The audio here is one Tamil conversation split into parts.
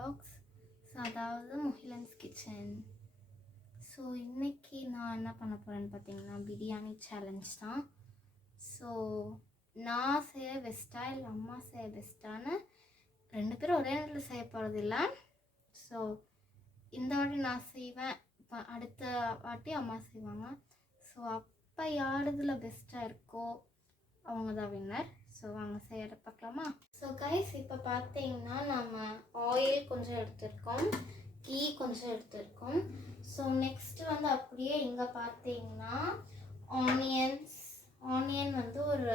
vlogs. ஸோ அதாவது முகிலன்ஸ் கிச்சன். ஸோ இன்றைக்கி நான் என்ன பண்ண போகிறேன்னு பார்த்தீங்கன்னா பிரியாணி சேலஞ்ச் தான். ஸோ நான் செய்ய பெஸ்ட்டா இல்லை அம்மா செய்ய பெஸ்ட்டான்னு ரெண்டு பேரும் ஒரே நேரத்தில் செய்ய போகிறதில்ல. ஸோ இந்த வாட்டி நான் செய்வேன், இப்போ அடுத்த வாட்டி அம்மா செய்வாங்க. ஸோ அப்போ யார் இதில் பெஸ்ட்டாக இருக்கோ அவங்க தான் வின்னர். ஸோ வாங்க செய்யற பார்க்கலாமா? ஸோ கைஸ், இப்போ பார்த்தீங்கன்னா நம்ம ஆயில் கொஞ்சம் எடுத்துருக்கோம், கீ கொஞ்சம் எடுத்துருக்கோம். ஸோ நெக்ஸ்ட்டு வந்து அப்படியே இங்கே பார்த்தீங்கன்னா ஆனியன் வந்து ஒரு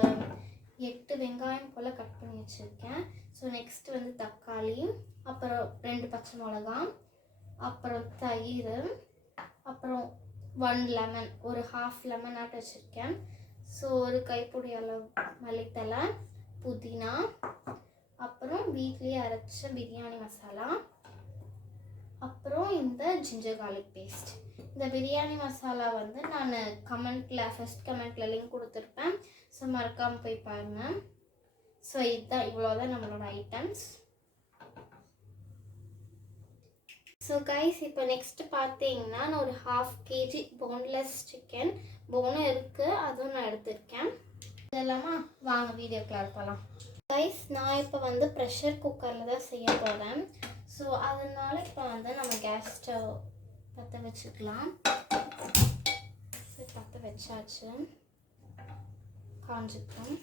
8 வெங்காயம் போல் கட் பண்ணி வச்சுருக்கேன். ஸோ நெக்ஸ்ட்டு வந்து தக்காளி, அப்புறம் 2 பச்சை மிளகாய், அப்புறம் தயிர், அப்புறம் 1 லெமன், ஒரு ½ லெமன் ஆட் வச்சுருக்கேன். ஸோ ஒரு கைப்பிடி அளவு மல்லித்தலை, புதினா, அப்புறம் வீட்லேயே அரைச்ச பிரியாணி மசாலா, அப்புறம் இந்த ஜிஞ்சர் கார்லிக் பேஸ்ட். இந்த பிரியாணி மசாலா வந்து நான் ஃபர்ஸ்ட் கமெண்ட்டில் லிங்க் கொடுத்துருப்பேன். ஸோ மறக்காமல் போய் பாருங்கள். ஸோ இதுதான், இவ்வளோதான் நம்மளோட ஐட்டம்ஸ். ஸோ கைஸ், இப்போ நெக்ஸ்ட்டு பார்த்தீங்கன்னா நான் ஒரு ½ kg போன்லெஸ் சிக்கன், போனும் இருக்குது, அதுவும் நான் எடுத்திருக்கேன். இதெல்லாமா வாங்க வீடியோக்குள்ள போகலாம். கைஸ், நான் இப்போ வந்து ப்ரெஷர் குக்கரில் தான் செய்ய போகிறேன். ஸோ அதனால இப்போ வந்து நம்ம கேஸ் ஸ்டவ் பற்ற வச்சுக்கலாம். ஸோ பற்ற வச்சாச்சு, காஞ்சிக்கும்.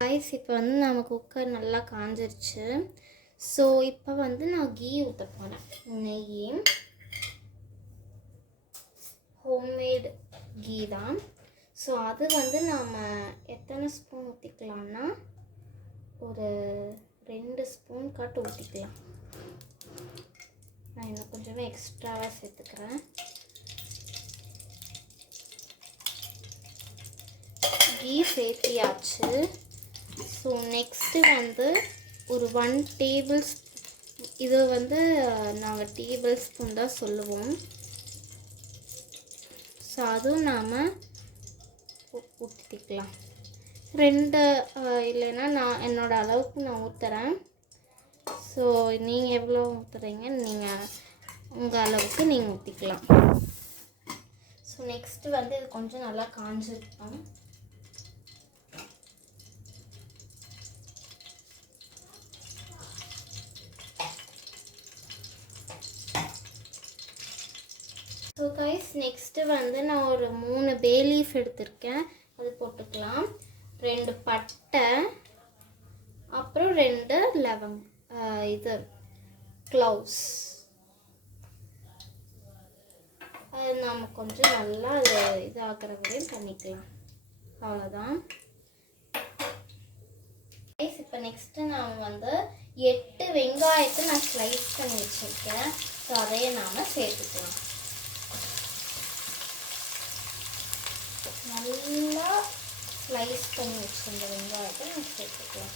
கைஸ், இப்போ வந்து நம்ம குக்கர் நல்லா காஞ்சிருச்சு. ஸோ இப்போ வந்து நான் கீ ஊற்ற போகிறேன். நெய், ஹோம்மேட் கீ தான். ஸோ அது வந்து நாம் எத்தனை ஸ்பூன் ஊற்றிக்கலாம்னா ஒரு 2 ஸ்பூன் கட்டு ஊற்றிக்கலாம். நான் இன்னும் கொஞ்சமே எக்ஸ்ட்ராவாக சேர்த்துக்கிறேன். கீ சேர்த்தியாச்சு. ஸோ நெக்ஸ்ட்டு வந்து ஒரு 1 டேபிள் ஸ்பூன், இது வந்து நாங்கள் டேபிள் ஸ்பூன் தான் சொல்லுவோம். ஸோ அதுவும் நாம் ஊற்றிக்கலாம். 2 இல்லைன்னா நான் என்னோடய அளவுக்கு நான் ஊற்றுறேன். ஸோ நீங்கள் எவ்வளோ ஊற்றுறீங்க, நீங்கள் உங்கள் அளவுக்கு நீங்கள் ஊற்றிக்கலாம். ஸோ நெக்ஸ்ட்டு வந்து இது கொஞ்சம் நல்லா காஞ்சிருக்கும். ஸோ கைஸ், நெக்ஸ்ட்டு வந்து நான் ஒரு 3 பே லீஃப் எடுத்திருக்கேன், அது போட்டுக்கலாம். 2 பட்டை, அப்புறம் 2 இது க்ளவுஸ். அது நாம் கொஞ்சம் நல்லா அது இதாகிற வரையும் பண்ணிக்கலாம். அவ்வளோதான் கைஸ். இப்போ நெக்ஸ்ட்டு நான் வந்து 8 வெங்காயத்தை நான் ஸ்லைஸ் பண்ணி வச்சுருக்கேன். ஸோ அதையே நாம் சேர்த்துக்கலாம். நல்லா ஸ்லைஸ் பண்ணி வச்சுருந்த வெங்காயத்தை நம்ம சேர்த்துக்கலாம்.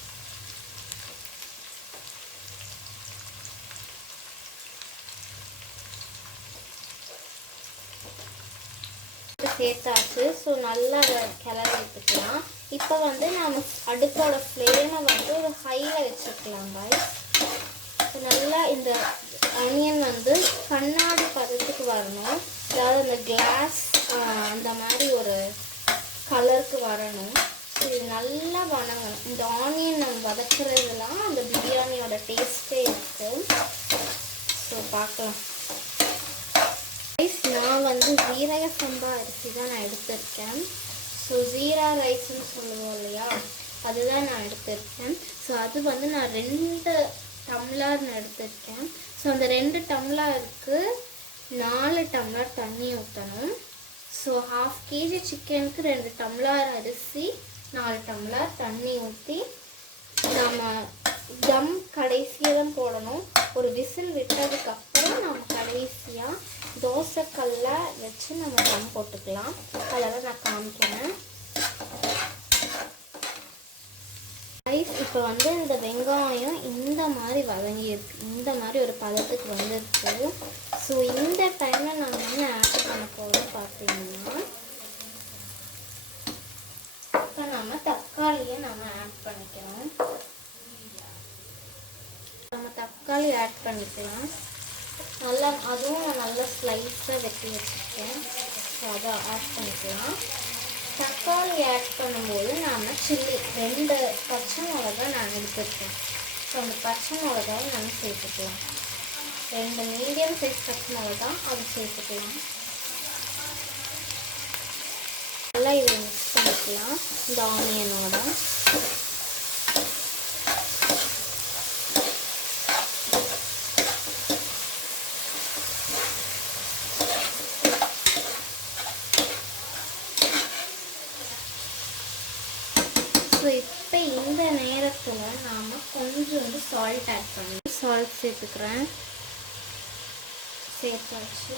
சேர்த்தாச்சு. ஸோ நல்லா அதை கிளறி எடுத்துக்கலாம். இப்போ வந்து நம்ம அடுப்போட ஃப்ளேமை வந்து ஒரு ஹையில் வச்சுக்கலாம் கைஸ். ஸோ நல்லா இந்த ஆனியன் வந்து கண்ணாடி பதத்துக்கு வரணும், அதாவது அந்த கிளாஸ் அந்த மாதிரி ஒரு கலருக்கு வரணும். ஸோ இது நல்லா வணங்கணும். இந்த ஆனியன் நம்ம வதக்குறதுலாம் அந்த பிரியாணியோட டேஸ்ட்டே இருக்குது. ஸோ பார்க்கலாம் ரைஸ். நான் வந்து ஜீரக சம்பா அரிசி தான் நான் எடுத்திருக்கேன். ஸோ ஜீரா ரைஸ்ன்னு சொல்லுவோம் இல்லையா, அதுதான் நான் எடுத்திருக்கேன். ஸோ அது வந்து நான் 2 டம்ளர் நான் எடுத்திருக்கேன். ஸோ அந்த 2 டம்ளருக்கு 4 டம்ளர் தண்ணி ஊற்றணும். ஸோ ½ kg சிக்கனுக்கு 2 டம்ளர் அரிசி, 4 டம்ளர் தண்ணி ஊற்றி நம்ம தம் கடைசியாக தான் போடணும். ஒரு விசில் விட்டதுக்கப்புறம் நம்ம கடைசியாக தோசைக்கல்ல வச்சு நம்ம தம் போட்டுக்கலாம். அதெல்லாம் நான் காமிக்கிறேன் ரைஸ். இப்போ வந்து இந்த வெங்காயம் இந்த மாதிரி வதங்கியிருக்கு, இந்த மாதிரி ஒரு பதத்துக்கு வந்துருக்கு. ஸோ இந்த டைமில் நம்ம என்ன ஆட் பண்ண போகிறோம் பார்த்தீங்கன்னா, இப்போ நம்ம தக்காளியை நம்ம ஆட் பண்ணிக்கிறோம். தக்காளி ஆட் பண்ணிக்கலாம். நல்லா அதுவும் நான் நல்லா ஸ்லைஸாக வெட்டி வச்சுருக்கேன். ஸோ அதை ஆட் பண்ணிக்கலாம். தக்காளி ஆட் பண்ணும்போது நாம் சில்லி 2 பச்சை மிளகா நான் எடுத்துருக்கேன். ஸோ அந்த பச்சை மிளகாவை நம்ம சேர்த்துக்கலாம். 2 மீடியம் சைஸ் பச்சை மிளகா அது சேர்த்துக்கலாம். நல்லா இதை மிக்ஸ் பண்ணிக்கலாம் இந்த ஆனியனோட. ஸோ இப்போ இந்த நேரத்தில் நாம் கொஞ்சோண்டு சால்ட் ஆட் பண்ணி சால்ட் சேர்த்துக்கிறேன். சேர்த்தாச்சு.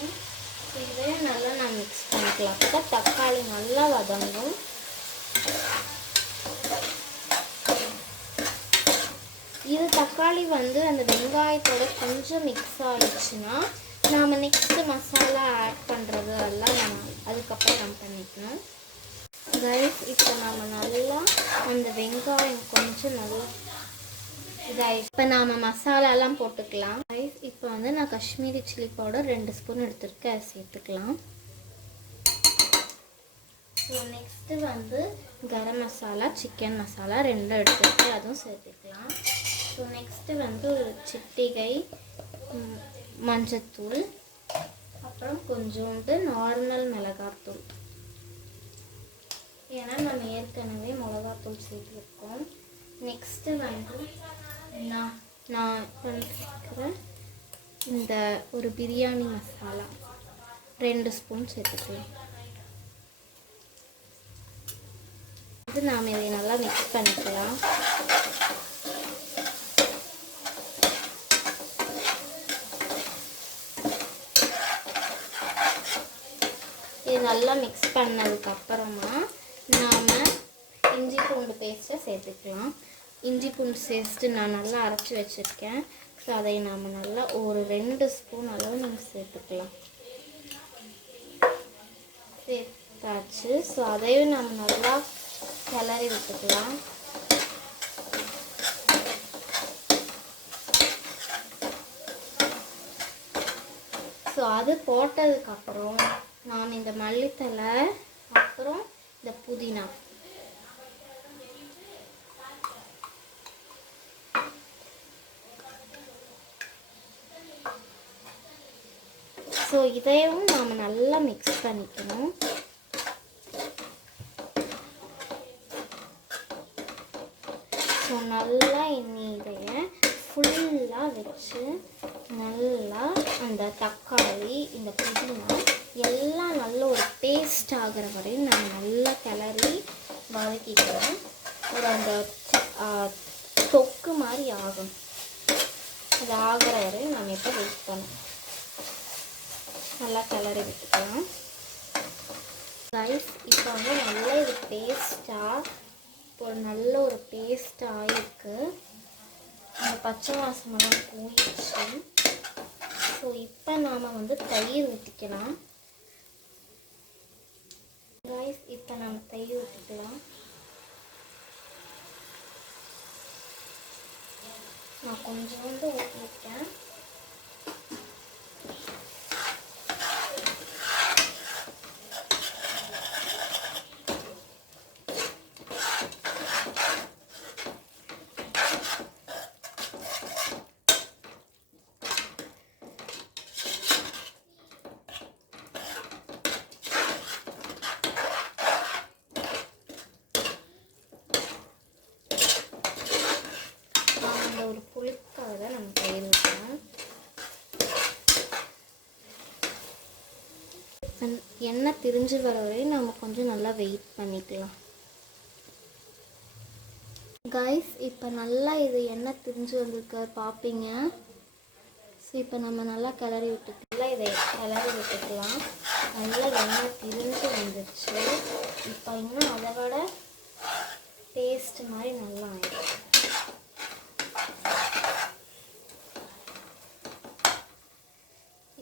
இதையும் நல்லா நான் மிக்ஸ் பண்ணிக்கலாம். அப்போ தக்காளி நல்லா வதங்கும். இது தக்காளி வந்து அந்த வெங்காயத்தோட கொஞ்சம் மிக்ஸ் ஆகிடுச்சுன்னா நாம் நெக்ஸ்ட்டு மசாலா ஆட் பண்ணுறது எல்லாம் அதுக்கப்புறம் நம்ம பண்ணிக்கணும். கைஸ் இப்போ நாம் நல்லா அந்த வெங்காயம் கொஞ்சம் நல்லா இதாகிடுச்சு. இப்போ நாம் மசாலாலாம் போட்டுக்கலாம். கைஸ் இப்போ வந்து நான் காஷ்மீரி சில்லி பவுடர் 2 ஸ்பூன் எடுத்துருக்கேன். அதை சேர்த்துக்கலாம். ஸோ நெக்ஸ்ட்டு வந்து கரம் மசாலா சிக்கன் மசாலா 2 எடுத்துருக்கேன். அதுவும் சேர்த்துக்கலாம். ஸோ நெக்ஸ்ட்டு வந்து ஒரு சிட்டிகை மஞ்சத்தூள், அப்புறம் கொஞ்சோண்டு நார்மல் மிளகாத்தூள். ஏன்னா நம்ம ஏற்கனவே மிளகாத்தூள் சேர்த்துருக்கோம். நெக்ஸ்ட்டு வந்து நான் பண்ணிக்கிறேன் இந்த ஒரு பிரியாணி மசாலா 2 ஸ்பூன் சேர்த்துக்கலாம். இது நாம் இதை நல்லா மிக்ஸ் பண்ணிக்கலாம். இது நல்லா மிக்ஸ் பண்ணதுக்கப்புறமா நாம் இஞ்சி பூண்டு பேஸ்ட்டை சேர்த்துக்கலாம். இஞ்சி பூண்டு பேஸ்ட்டு நான் நல்லா அரைச்சி வச்சுருக்கேன். ஸோ அதை நாம் நல்லா ஒரு 2 ஸ்பூன் அளவு நீங்கள் சேர்த்துக்கலாம். சேர்த்தாச்சு. ஸோ அதையும் நம்ம நல்லா கிளறி விட்டுக்கலாம். ஸோ அது போட்டதுக்கப்புறம் நான் இந்த மல்லித்தலை அப்புறம் இந்த புதினா ஸோ இதையும் நாம் நல்லா மிக்ஸ் பண்ணிக்கணும். ஸோ நல்லா இனி இதையை ஃபுல்லாக வச்சு நல்லா அந்த தக்காளி இந்த புதினா எல்லாம் நல்ல ஒரு பேஸ்ட் ஆகிற வரையும் நம்ம நல்லா கிளறி வதக்கிக்கிறோம். ஒரு அந்த தொக்கு மாதிரி ஆகும். அது ஆகிற வரையும் நம்ம இப்போ வெயிட் பண்ணணும். நல்லா கிளறி விட்டுக்கலாம். ரைஸ் இப்போ வந்து நல்லா இது பேஸ்ட்டாக ஒரு நல்ல ஒரு பேஸ்ட்டாக ஆகிருக்கு. அந்த பச்சை வாசமெல்லாம் போயிடுச்சு. ஸோ இப்போ நாம் வந்து தயிர் ஊற்றிக்கலாம். ரைஸ் இப்போ நம்ம தயிர் ஊற்றிக்கலாம். நான் கொஞ்சோண்டு ஊற்றிருக்கேன். ஒரு புளிக்காக தான் நம்ம தயிர் ஊற்றணும். எண்ணெய் திரிஞ்சு வர வரையும் நம்ம கொஞ்சம் நல்லா வெயிட் பண்ணிக்கலாம். கைஸ் இப்போ நல்லா இது எண்ணெய் திரிஞ்சு வந்திருக்க பார்ப்பீங்க. ஸோ இப்போ நம்ம நல்லா கிளறி விட்டுக்கலாம். இதை கிளறி விட்டுக்கலாம். நல்லா எண்ணெய் திரிஞ்சு வந்துடுச்சு. இப்போ இன்னும் அதை விட டேஸ்ட் மாதிரி நல்லா ஆயிடும்.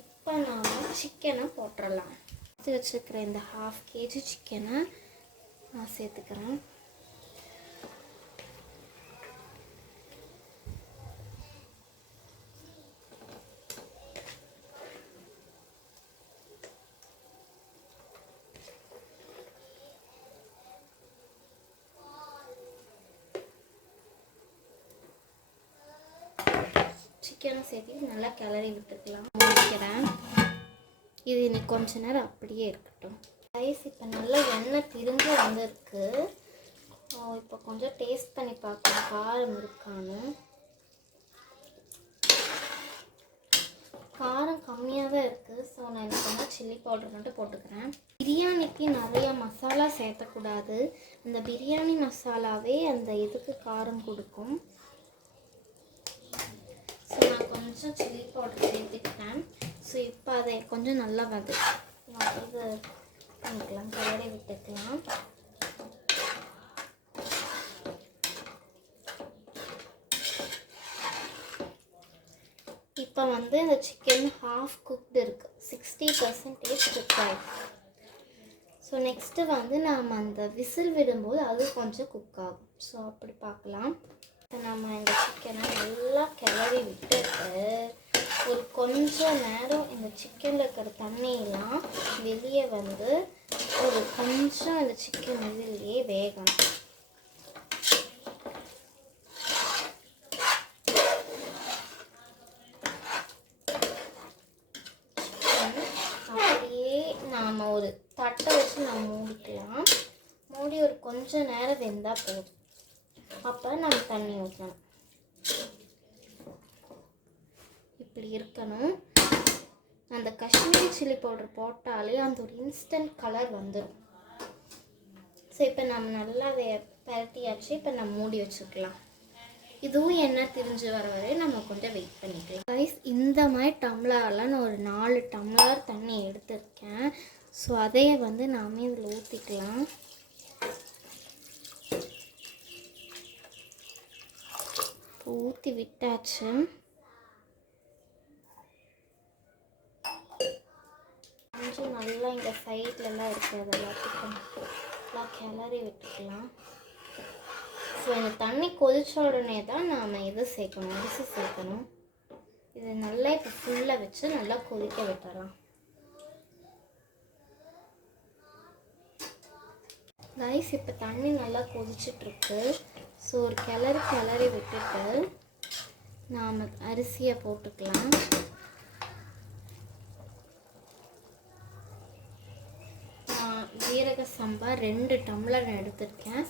இப்போ நாம் சிக்கனை போட்டுடலாம். வச்சுருக்கிற இந்த 1/2 kg சிக்கனை நான் சேர்த்துக்கிறேன். சிக்கனும் சேர்த்து நல்லா கிளறி விட்டுக்கலாம். முடிக்கிறேன். இது இன்னைக்கு கொஞ்ச நேரம் அப்படியே இருக்கட்டும். ரைஸ் இப்போ நல்லா எண்ணெய் திரும்பி வந்திருக்கு. இப்போ கொஞ்சம் டேஸ்ட் பண்ணி பார்க்கலாம் காரம் இருக்கான்னு. காரம் கம்மியாக தான் இருக்குது. ஸோ நான் என்ன பண்ணால் சில்லி பவுடர் மட்டும் போட்டுக்கிறேன். பிரியாணிக்கு நிறைய மசாலா சேர்த்தக்கூடாது. அந்த பிரியாணி மசாலாவே அந்த இதுக்கு காரம் கொடுக்கும். ஸோ நான் கொஞ்சம் சில்லி பவுடர் சேர்த்துக்கிட்டேன். ஸோ இப்போ அதை கொஞ்சம் நல்லா இது பண்ணிக்கலாம், கிளறி விட்டுக்கலாம். இப்போ வந்து இந்த சிக்கன் ஹாஃப் குக்டு இருக்குது, 60% குக் ஆகிருக்கு. ஸோ நெக்ஸ்ட்டு வந்து நாம் அந்த விசில் விடும்போது அது கொஞ்சம் குக் ஆகும். ஸோ அப்படி பார்க்கலாம். இப்போ நம்ம இந்த சிக்கனை நல்லா கிளறி விட்டுட்டு ஒரு கொஞ்சம் நேரம் இந்த சிக்கனில் இருக்கிற தண்ணியெல்லாம் வெளியே வந்து ஒரு கொஞ்சம் இந்த சிக்கன் இதுலேயே வேகணும். நாம் ஒரு தட்டை வச்சு நம்ம மூடிக்கலாம். மூடி ஒரு கொஞ்சம் நேரம் வெந்தால் போதும். அப்போ நம்ம தண்ணி ஊற்றணும். இப்படி இருக்கணும். அந்த காஷ்மீரி சில்லி பவுடர் போட்டாலே அந்த ஒரு இன்ஸ்டன்ட் கலர் வந்துடும். ஸோ இப்போ நம்ம நல்லா பரட்டியாச்சு. இப்போ நம்ம மூடி வச்சுக்கலாம். இதுவும் எண்ணெய் திரிஞ்சு வர வரை நம்ம கொஞ்சம் வெயிட் பண்ணிக்கலாம். ரைஸ் இந்த மாதிரி டம்ளர்லாம் நான் ஒரு 4 டம்ளர் தண்ணி எடுத்துருக்கேன். ஸோ அதையே வந்து நாமே இதில் ஊற்றிக்கலாம். ஊற்றி விட்டாச்சு. கொஞ்சம் நல்லா இங்கே சைட்லலாம் இருக்கிறது எல்லாத்துக்கும் நல்லா கிளறி விட்டுக்கலாம். ஸோ இந்த தண்ணி கொதிச்ச உடனே தான் நாம் இது சேர்க்கணும், அரிசி சேர்க்கணும். இது நல்லா இப்போ ஃபுல்லாக வச்சு நல்லா கொதிக்க விட்டுறலாம். ரைஸ் இப்போ தண்ணி நல்லா கொதிச்சிட்ருக்கு. ஸோ ஒரு கிளறி விட்டுட்டு நாம் அரிசியை போட்டுக்கலாம். நான் ஜீரக சம்பா 2 டம்ளர் எடுத்துருக்கேன்.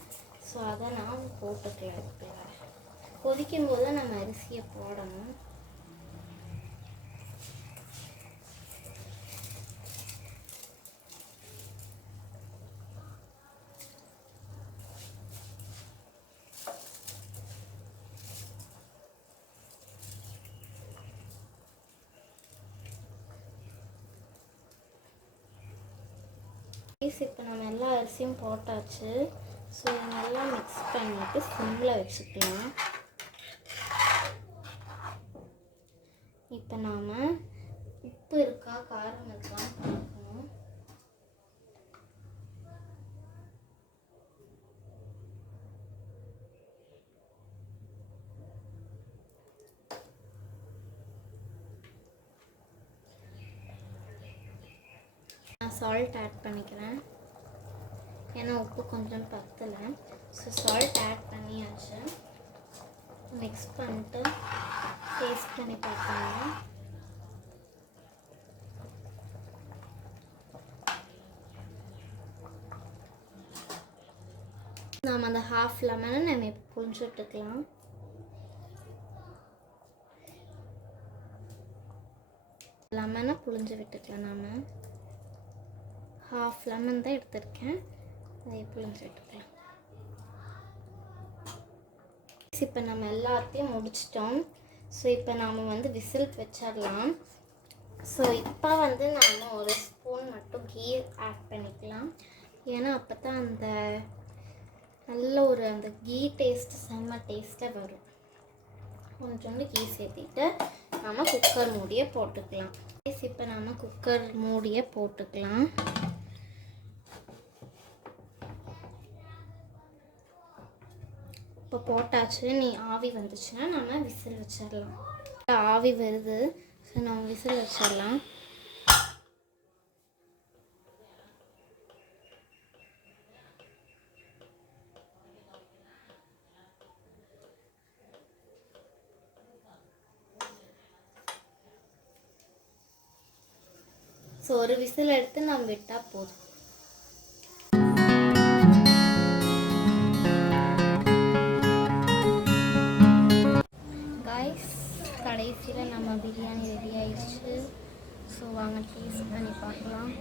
ஸோ அதை நான் போட்டுக்கலாம். கொதிக்கும் போது தான் நம்ம அரிசியை போடணும். இப்போ நம்ம எல்லா அரிசியும் போட்டாச்சு. ஸோ நல்லா மிக்ஸ் பண்ணிவிட்டு சிம்மில் வச்சுக்கலாம். இப்போ நாம் உப்பு இருக்கா காரம் இருக்கான்னு பார்க்கணும். நான் சால்ட் ஆட் பண்ணிக்கிறேன். ஏன்னா உப்பு கொஞ்சம் பத்தலை. ஸோ சால்ட் ஆட் பண்ணியாச்சு. மிக்ஸ் பண்ணிட்டு டேஸ்ட் பண்ணி பார்க்கலாம். நாம் அந்த ஹாஃப் லெமனை நம்ம இப்போ புழிஞ்சு விட்டுக்கலாம். லெமனை புழிஞ்சு விட்டுக்கலாம். நாம் ஹாஃப் லெமன் தான் எடுத்திருக்கேன். அதை புழிஞ்சு விட்டுக்கலாம். இப்போ நம்ம எல்லாத்தையும் முடிச்சிட்டோம். ஸோ இப்போ நாம் வந்து விசில் வச்சிடலாம். ஸோ இப்போ வந்து நாம் ஒரு ஸ்பூன் மட்டும் கீ ஆட் பண்ணிக்கலாம். ஏன்னா அப்போ தான் அந்த நல்ல ஒரு அந்த கீ டேஸ்ட் செம்ம டேஸ்ட்டாக வரும். கொஞ்சோண்டு கீ சேர்த்திட்டு நம்ம குக்கர் மூடியை போட்டுக்கலாம். இப்போ நம்ம குக்கர் மூடியை போட்டுக்கலாம். இப்போ போட்டாச்சு. நீ ஆவி வந்துச்சுன்னா நம்ம விசில் வச்சிடலாம். ஆவி வருது. ஸோ நம்ம விசில் வச்சிடலாம். ஸோ ஒரு விசில் எடுத்து நம்ம விட்டால் போதும். காய்ஸ், கடைசியில் நம்ம பிரியாணி ரெடி ஆயிடுச்சு. ஸோ வாங்க டேஸ்ட் பண்ணி பார்க்கலாம்.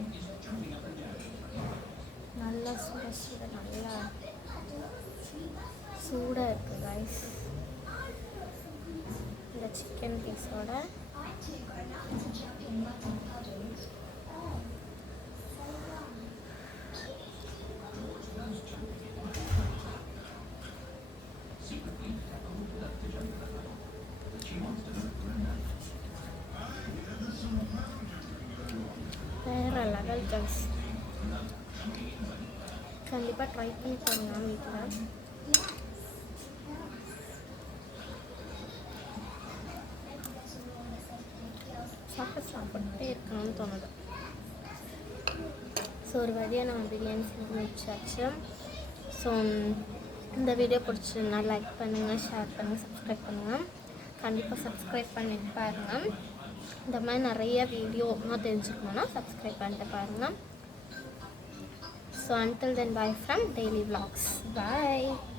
நல்லா சுட சுட நல்லா சூடாக இருக்குது காய்ஸ். இந்த சிக்கன் பீஸோட வேறு லெவல் காய்ஸ். கண்டிப்பாக ட்ரை பண்ணி பாருங்க வீட்டில். சாப்பிட்டே இருக்கணும்னு தோணுது. ஸோ ஒரு வழியாக நம்ம பிரியாணி செஞ்சு முடிச்சாச்சு. ஸோ இந்த வீடியோ பிடிச்சிருந்தா லைக் பண்ணுங்கள், ஷேர் பண்ணுங்கள், சப்ஸ்கிரைப் பண்ணுங்கள். கண்டிப்பாக சப்ஸ்கிரைப் பண்ணிட்டு பாருங்கள். இந்த மாதிரி நிறைய வீடியோலாம் தெரிஞ்சுக்கணுன்னா சப்ஸ்கிரைப் பண்ணிட்டு பாருங்கள். So until then, bye from Daily Vlogs. Bye.